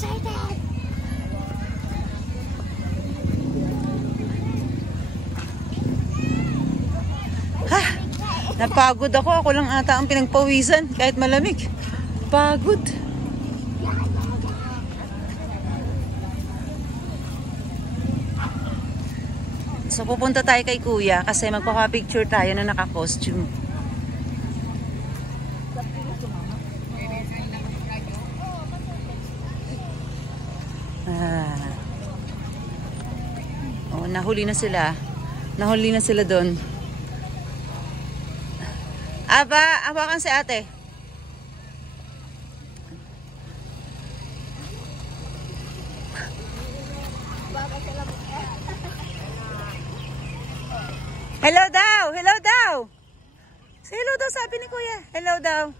excited. Ha! Napagod ako. Ako lang ata ang pinagpawisan kahit malamig. Pagod. So pupunta tayo kay Kuya kasi magpapapicture tayo na naka-costume. Oh, nahuli na sila. Nahuli na sila doon. Aba, hawakan si ate. Hello daw! Hello daw! Say hello daw, sabi ni Kuya. Hello daw.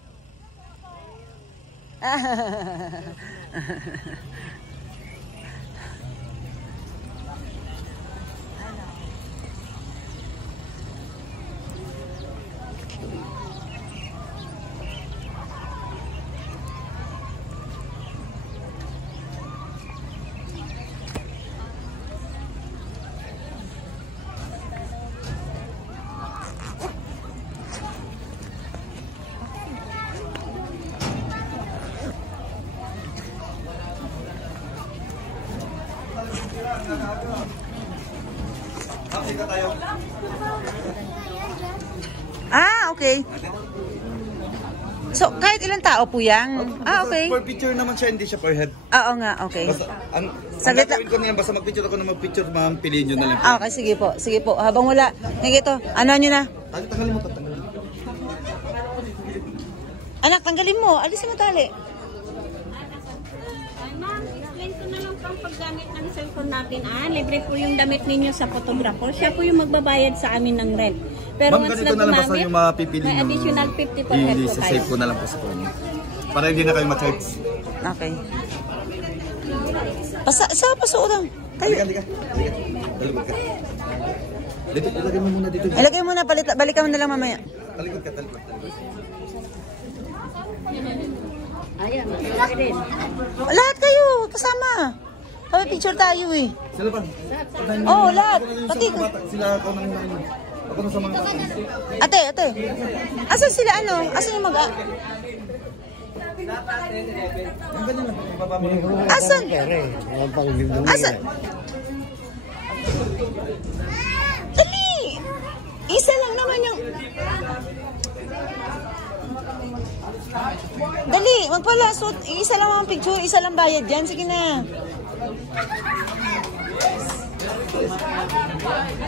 Ah, okay. So, kahit ilang tao po yan? Ah, okay. For picture naman siya, hindi siya per head. Oo nga, okay. Basta, ang Saglit gagawin ko niyan, basta mag-picture ako na mag-picture, ma'am, piliin nyo na lang. Ah, okay, sige po. Sige po. Habang wala. Nagito, ano nyo na? Tanggalin mo, tanggalin. Anak, tanggalin mo. Alisin mo tali. Ma'am, explain ko na lang po ang paggamit ng cellphone natin. Libre po yung damit ninyo sa photographer. Siya po yung magbabayad sa amin ng rent. Pero Ma'am, once ganito na na lang basta gumamit, yung mapipili may nyo. additional 50 per head po tayo. I-save ko na lang po sa phone. Para hindi na kayo ma-charge. Okay. Pasuotang. Halika, halika. Talikod ka. Dito, ilagay mo muna dito. Ilagay mo na, balikan mo na lang mamaya. Talikod ka, talikod. Ayan, malaki din. Lahat kayo, kasama. Kami picture tayo eh. Sila pa. Oo, lahat. Pati ko. Sila ako nang hinahin. Ako na sa mga bata. Ate. Asan sila ano? Asan yung mag... Yung ganyan lang. Ibaba mo lang. Asan? Asan? Dali! Isa lang naman yung... Dali, magpalasot. Isa lang ang picture, isa lang bayad dyan. Sige na.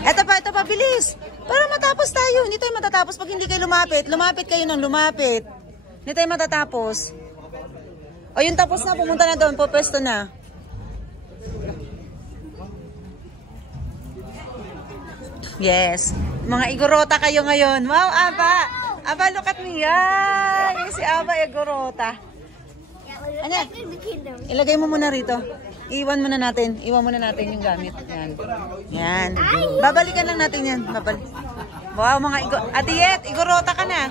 Ito pa, bilis. Para matapos tayo. Hindi tayo matatapos pag hindi kayo lumapit. Lumapit kayo ng lumapit. Hindi tayo matatapos. O yung tapos na, pumunta na doon. Pwesto na. Yes. Mga igorota kayo ngayon. Wow, Aba. Aba, look at me. Yan. Si Aba, igorota. Ano? Ilagay mo muna rito. Iwan muna natin yung gamit. Yan. Babalikan lang natin yan. Wow, mga Atiyet, igorota ka na.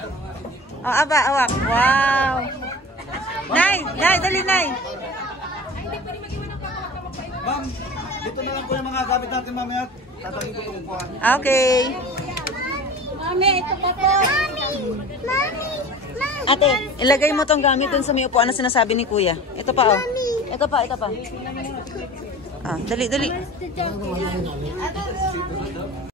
Oh, Aba, awak. Wow. Nay, dali, Nay. Ma'am, dito na lang po yung mga gamit natin mamaya. Tatangin ko itong kuhan. Okay. Mami, ito pa po. Ate, ilagay mo tong gamit dun sa may upuan na sinasabi ni Kuya. Ito pa, oh. Ito pa. Ah, dali.